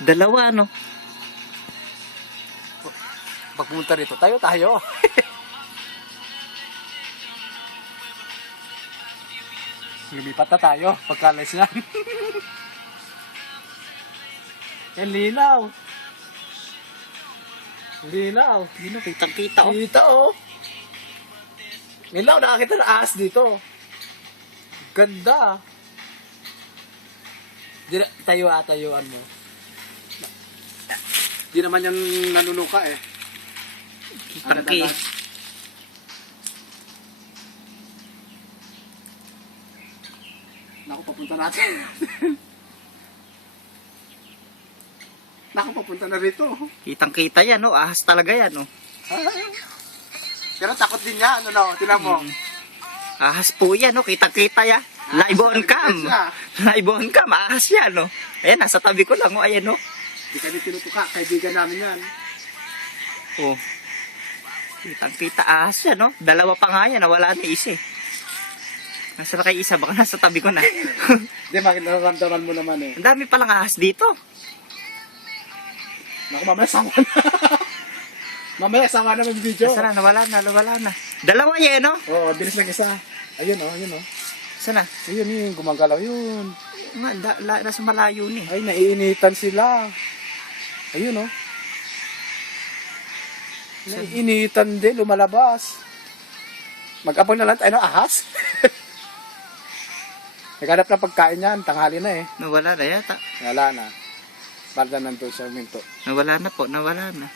Dalawa, no? Pag pumunta rito, tayo. Lumipat na tayo, pagkalis yan. Yan, linaw. Linaw. Yun, no, kitang-kita, oh. Kita, oh. Linaw, nakakita na ahas dito. Ganda. Tayuan mo. Di naman yan nanunuka eh. Kitang-kita. Naku, papunta natin. Naku, papunta na rito. Kitang-kita yan, no? Ahas talaga yan, no? Pero takot din yan, ano, tinan mo. Ahas po yan, no? Kitang-kita yan. Live on cam. Live on cam, ahas yan, no? Ayan, nasa tabi ko lang, oh. Ayan, no? Di kami tinutuka, kaibigan namin yan. Oh. Kitang-kita, ahas yan, no? Dalawa pa nga yan, nawala na isa, eh. Nasa na kay isa, baka nasa tabi ko na. Di, nararamdaman mo naman eh. Ang dami palang ahas dito. Naku, mamaya sawa na. Mamaya sawa na mag-video. Nasa na, nawala na. Dalawa yan, no? Oo, bilis ng isa. Ayun oh. Sana? Ayun yung gumagalaw yun. Nasa malayo ni. Ay, naiinitan sila. Ayun oh. Naiinitan din, lumalabas. Mag-apon na lang tayo ng ahas. Naghanap na pagkain yan, tanghali na eh. Nawala na yata. Wala na. Balda nandun sa minto. Nawala na po, nawala na.